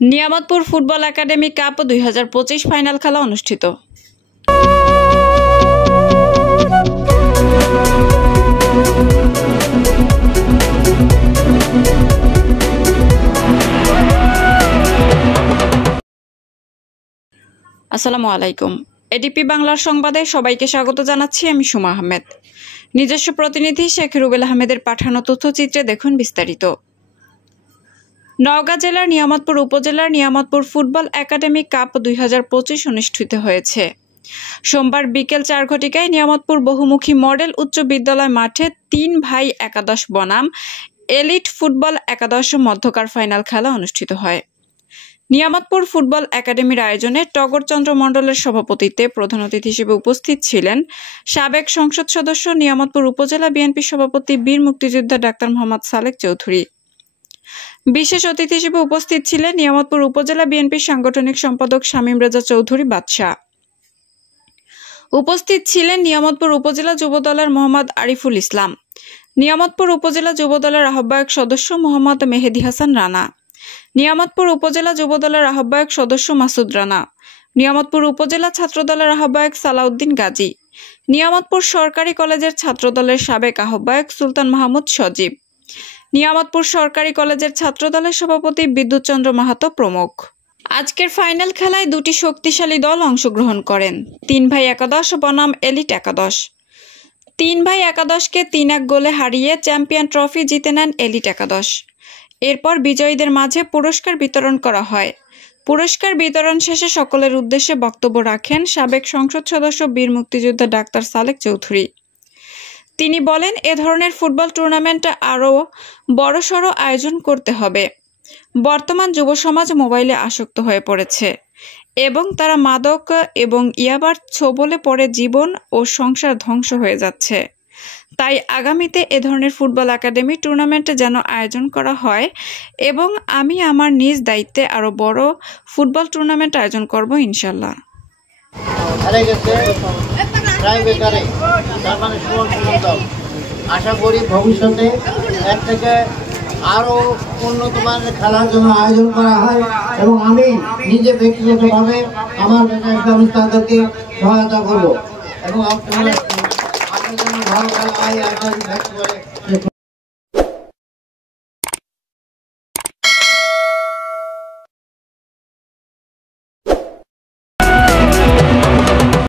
Niamatpur football academy cup 2025 final খেলা অনুষ্ঠিত। আসসালামু আলাইকুম। এডিপি বাংলার সংবাদে সবাইকে স্বাগত জানাচ্ছি। আমি সুমা আহমেদ। নিজস্ব প্রতিনিধি শেখ রুবেল আহমেদের পাঠানো তথ্যচিত্রে দেখুন বিস্তারিত। নওগাঁ জেলার নিয়ামতপুর উপজেলার নিয়ামতপুর ফুটবল একাডেমি কাপ 2025 অনুষ্ঠিত হয়েছে। সোমবার বিকেল 4 ঘটিকায় নিয়ামতপুর বহুমুখী মডেল উচ্চ বিদ্যালয় মাঠে 3 ভাই একাদশ বনাম এলিট ফুটবল একাদশ মধ্যকার ফাইনাল খেলা অনুষ্ঠিত হয়। নিয়ামতপুর ফুটবল একাডেমির আয়োজনে টগর চন্দ্র মণ্ডলের সভাপতিত্বে প্রধান অতিথি হিসেবে উপস্থিত ছিলেন সাবেক সংসদ সদস্য নিয়ামতপুর উপজেলা বিএনপি সভাপতি বীর মুক্তিযোদ্ধা ডাক্তার মোহাম্মদ সালেক চৌধুরী। বিশেষ অতিথি হিসেবে উপস্থিত ছিলেন নিয়ামতপুর উপজেলা বিএনপির সাংগঠনিক সম্পাদক শামীম রেজা চৌধুরী বাদশাহ। উপস্থিত ছিলেন নিয়ামতপুর উপজেলা যুবদলের মোহাম্মদ আরিফুল ইসলাম, নিয়ামতপুর উপজেলা যুবদলের আহ্বায়ক সদস্য মোহাম্মদ মেহেদি হাসান রানা, নিয়ামতপুর উপজেলা যুবদলের আহ্বায়ক সদস্য মাসুদ রানা, নিয়ামতপুর উপজেলা ছাত্রদলের আহ্বায়ক সালাউদ্দিন গাজী, নিয়ামতপুর সরকারি কলেজের ছাত্রদলের সাবেক আহ্বায়ক সুলতান মাহমুদ সজীব, নিয়ামতপুর সরকারি কলেজের ছাত্রদলের সভাপতি বিদ্যুৎ চন্দ্র মাহাতো প্রমুখ। আজকের ফাইনাল খেলায় দুটি শক্তিশালী দল অংশগ্রহণ করেন। 3 ভাই একাদশ বনাম এলিট একাদশ। 3 ভাই একাদশকে 3-1 গোলে হারিয়ে চ্যাম্পিয়ন ট্রফি জিতে নেন এলিট একাদশ। এরপর বিজয়ীদের মাঝে পুরস্কার বিতরণ করা হয়। পুরস্কার বিতরণ শেষে সকলের উদ্দেশ্যে বক্তব্য রাখেন সাবেক সংসদ সদস্য বীর মুক্তিযোদ্ধা ডাক্তার সালেক চৌধুরী। তিনি বলেন, এ ধরনের ফুটবল টুর্নামেন্ট আরও বড়সড় আয়োজন করতে হবে। বর্তমান যুব সমাজ মোবাইলে আসক্ত হয়ে পড়েছে এবং তারা মাদক এবং ইয়াবার ছোবলে পড়ে জীবন ও সংসার ধ্বংস হয়ে যাচ্ছে। তাই আগামীতে এ ধরনের ফুটবল একাডেমি টুর্নামেন্ট যেন আয়োজন করা হয় এবং আমি আমার নিজ দায়িত্বে আরও বড় ফুটবল টুর্নামেন্ট আয়োজন করব ইনশাল্লাহ। আশা করি ভবিষ্যতে এর থেকে আরো উন্নত মানের খেলার জন্য আয়োজন করা হয় এবং আমি নিজে ব্যক্তিগতভাবে আমার তাদেরকে সহায়তা করবো এবং আপনাদের জন্য ভালো খেলা হয়